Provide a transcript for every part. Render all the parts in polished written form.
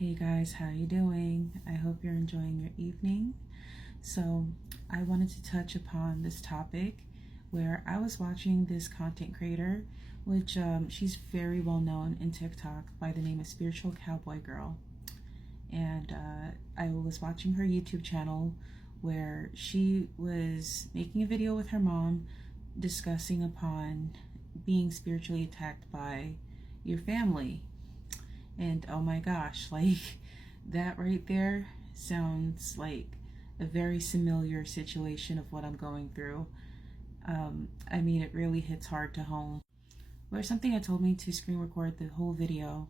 Hey guys, how you doing? I hope you're enjoying your evening. So I wanted to touch upon this topic where I was watching this content creator, which she's very well known in TikTok by the name of Spiritual Cowboy Girl. And I was watching her YouTube channel where she was making a video with her mom discussing upon being spiritually attacked by your family. And oh my gosh, like that right there sounds like a very similar situation of what I'm going through. I mean, it really hits hard to home. Where something had told me to screen record the whole video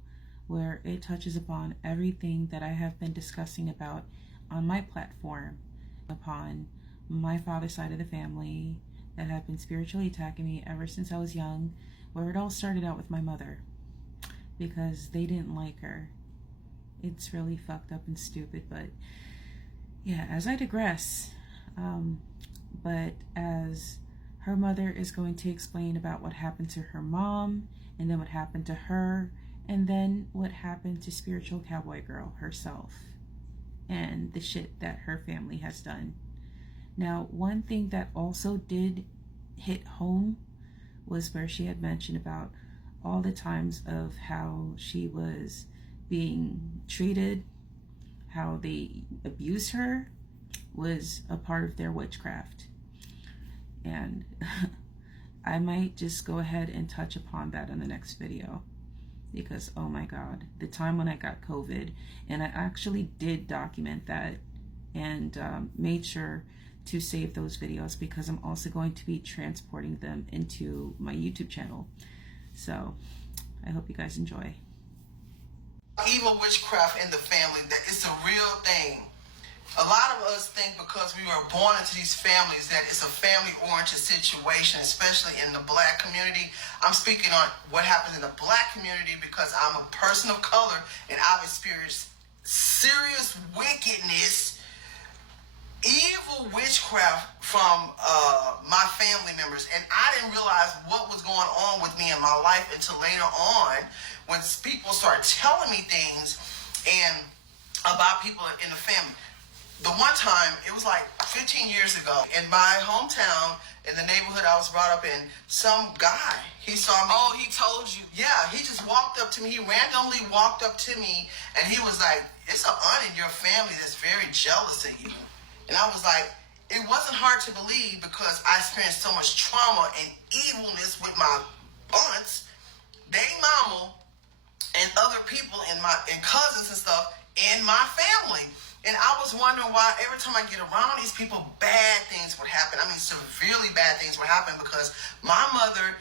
where it touches upon everything that I have been discussing about on my platform, upon my father's side of the family that have been spiritually attacking me ever since I was young, where it all started out with my mother because they didn't like her. It's really fucked up and stupid, but yeah, as I digress, but as her mother is going to explain about what happened to her mom, and then what happened to her, and then what happened to Spiritual Cowboy Girl herself, and the shit that her family has done. Now, one thing that also did hit home was where she had mentioned about all the times of how she was being treated, how they abused her, was a part of their witchcraft. And I might just go ahead and touch upon that in the next video, because oh my god, the time when I got COVID, and I actually did document that and made sure to save those videos because I'm also going to be transporting them into my YouTube channel. So I hope you guys enjoy. Evil witchcraft in the family, that it's a real thing. A lot of us think because we were born into these families that it's a family-oriented situation, especially in the black community. I'm speaking on what happens in the black community because I'm a person of color and I've experienced serious wickedness, evil witchcraft from my family members, and I didn't realize what was going on with me in my life until later on when people started telling me things and about people in the family. The one time, it was like 15 years ago, in my hometown, in the neighborhood I was brought up in, some guy, he saw me. Oh, he told you? Yeah, he just walked up to me. He randomly walked up to me, and he was like, "It's an aunt in your family that's very jealous of you." And I was like, it wasn't hard to believe because I experienced so much trauma and evilness with my aunts, they mama, and other people and cousins and stuff in my family. And I was wondering why every time I get around these people, bad things would happen. I mean, severely bad things would happen because my mother,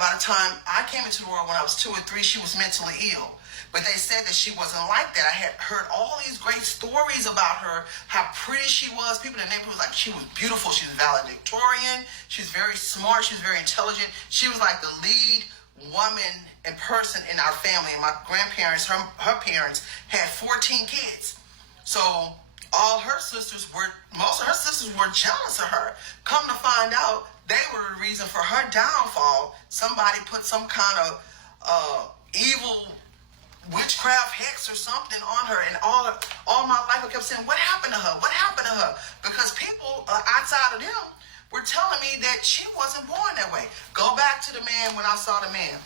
by the time I came into the world when I was 2 or 3, she was mentally ill. But they said that she wasn't like that. I had heard all these great stories about her, how pretty she was. People in the neighborhood was like, she was beautiful. She was valedictorian. She was very smart. She was very intelligent. She was like the lead woman and person in our family. And my grandparents, her parents, had 14 kids. So most of her sisters were jealous of her. Come to find out, they were the reason for her downfall. Somebody put some kind of evil witchcraft hex or something on her, and all my life I kept saying, what happened to her? What happened to her? Because people outside of them were telling me that she wasn't born that way. Go back to the man when I saw the man.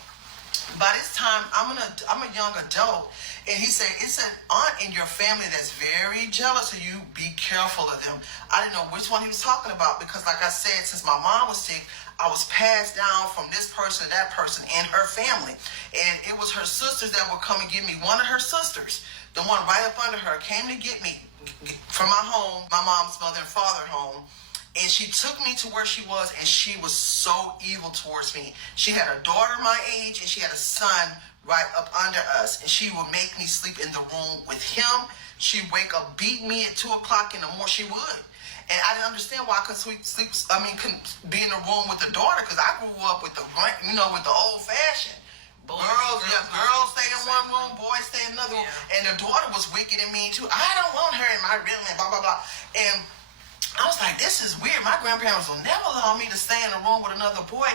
By this time, I'm a young adult, and he said, it's an aunt in your family that's very jealous of you. Be careful of them. I didn't know which one he was talking about because, like I said, since my mom was sick, I was passed down from this person to that person in her family. And it was her sisters that would come and get me. One of her sisters, the one right up under her, came to get me from my home, my mom's mother and father home. And she took me to where she was, and she was so evil towards me. She had a daughter my age, and she had a son right up under us. And she would make me sleep in the room with him. She'd wake up, beat me at 2 o'clock in the morning. She would. And I didn't understand why I couldn't couldn't be in the room with the daughter, because I grew up with with the old fashioned. Girls stay in one room, boys stay in another room. And the daughter was wicked and mean too. I don't want her in my room, and blah, blah, blah. And I was like, this is weird. My grandparents will never allow me to stay in a room with another boy.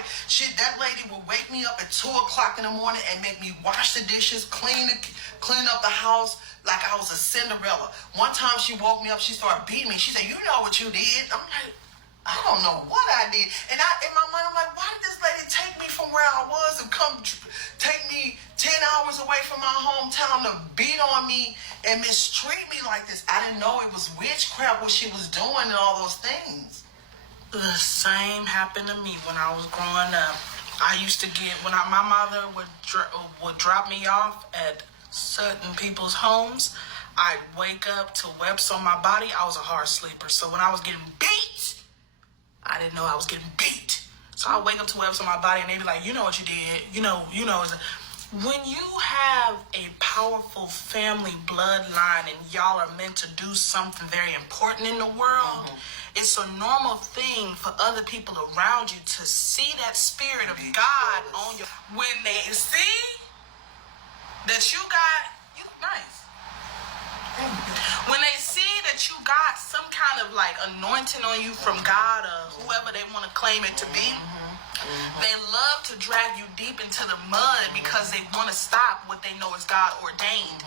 That lady will wake me up at 2 o'clock in the morning and make me wash the dishes, clean up the house like I was a Cinderella. One time she woke me up, she started beating me. She said, you know what you did? I'm like, I don't know what I did. And in my mind, I'm like, why did this lady take me from where I was and come take me 10 hours away from my hometown to beat on me and mistreat me like this? I didn't know it was witchcraft, what she was doing and all those things. The same happened to me when I was growing up. I used to get, my mother would drop me off at certain people's homes, I'd wake up to webs on my body. I was a hard sleeper. So when I was getting beat, I didn't know I was getting beat. So I wake up to webs on my body and they be like, you know what you did. You know. When you have a powerful family bloodline and y'all are meant to do something very important in the world, it's a normal thing for other people around you to see that spirit of God on you. When they see that you look nice. When they see that you got some kind of like anointing on you from God or whoever they want to claim it to be, they love to drag you deep into the mud because they want to stop what they know is God ordained.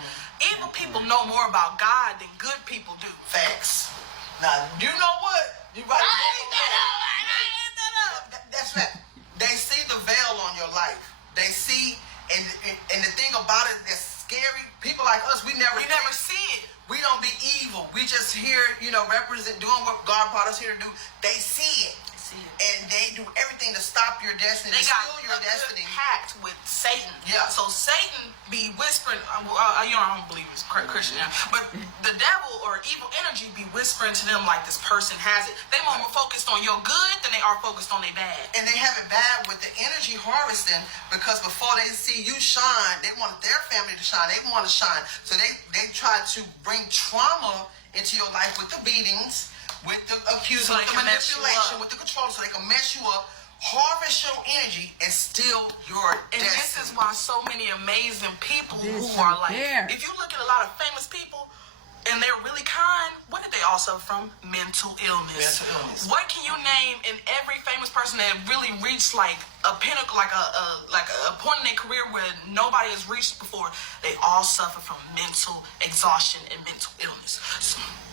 Evil people know more about God than good people do. Facts. Now, you know what? You right. That's right. They see the veil on your life. They see, and the thing about it that's scary, people like us, we never see it. We don't be evil. We just here, represent, doing what God brought us here to do. They see it. And they do everything to stop your destiny, they to steal your destiny. Good pact with Satan. Yeah. So Satan be whispering. I don't believe he's Christian, but the devil or evil energy be whispering to them like this person has it. They more focused on your good than they are focused on their bad. And they have it bad with the energy harvesting because before they see you shine, they want their family to shine. They want to shine, so they try to bring trauma into your life with the beatings, with the accusing, with the manipulation, with the control, so they can mess you up, harvest your energy, and steal your destiny. And this is why so many amazing people who are like, if you look at a lot of famous people, and they're really kind, what did they all suffer from? Mental illness. What can you name in every famous person that really reached like a pinnacle, like a point in their career where nobody has reached before? They all suffer from mental exhaustion and mental illness.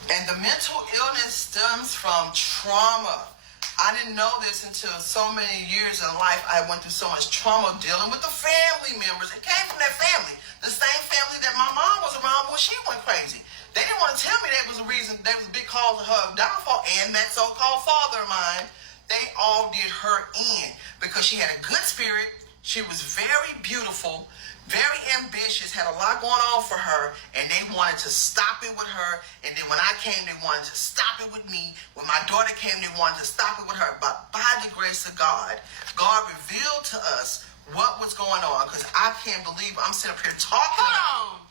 And the mental illness stems from trauma. I didn't know this until so many years in life. I went through so much trauma dealing with the family members. It came from that family. The same family that my mom was around when she went crazy. They didn't want to tell me that was a reason, that was a big cause of her downfall, and that so-called father of mine. They all did her in because she had a good spirit. She was very beautiful, very ambitious, had a lot going on for her, and they wanted to stop it with her. And then when I came, they wanted to stop it with me. When my daughter came, they wanted to stop it with her. But by the grace of God, God revealed to us what was going on, because I can't believe I'm sitting up here talking about it.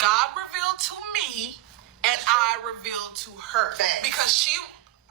God revealed to me, and I revealed to her. Facts. Because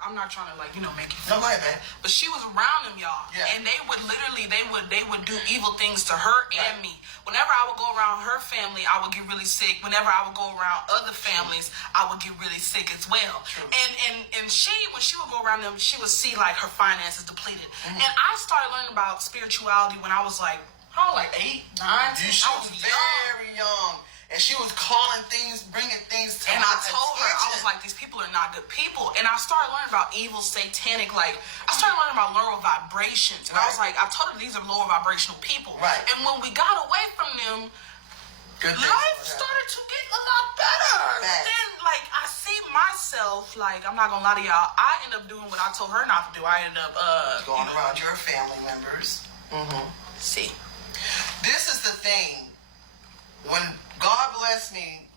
I'm not trying to make you feel like that. But she was around them, y'all. Yeah. And they would literally, they would do evil things to her and me. Whenever I would go around her family, I would get really sick. Whenever I would go around other families, I would get really sick as well. True. And she, when she would go around them, she would see like her finances depleted. And I started learning about spirituality when I was like 8, 9, 10. She was very young. And she was calling things, bringing things to and my I told her, I was attention. like, these people are not good people. And I started learning about evil, satanic, I started learning about lower vibrations. And I was like, I told her these are lower vibrational people. Right. And when we got away from them, life started to get a lot better. Right. Then, I see myself, I'm not going to lie to y'all, I ended up doing what I told her not to do. I ended up, going around your family members. See. This is the thing. When God blessed me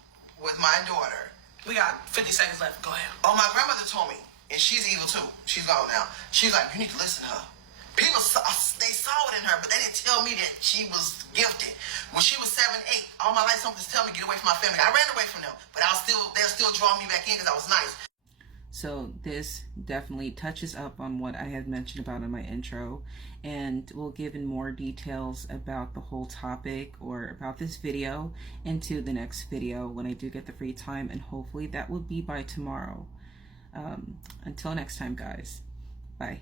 with my daughter. We got 50 seconds left. Go ahead. Oh, my grandmother told me, and she's evil too. She's gone now. She's like, you need to listen to her. People they saw it in her, but they didn't tell me that she was gifted. When she was 7, 8, all my life something was telling me, get away from my family. I ran away from them, but they'll still draw me back in because I was nice. So this definitely touches up on what I had mentioned about in my intro, and we'll give in more details about the whole topic or about this video into the next video when I do get the free time, and hopefully that will be by tomorrow. Until next time, guys. Bye.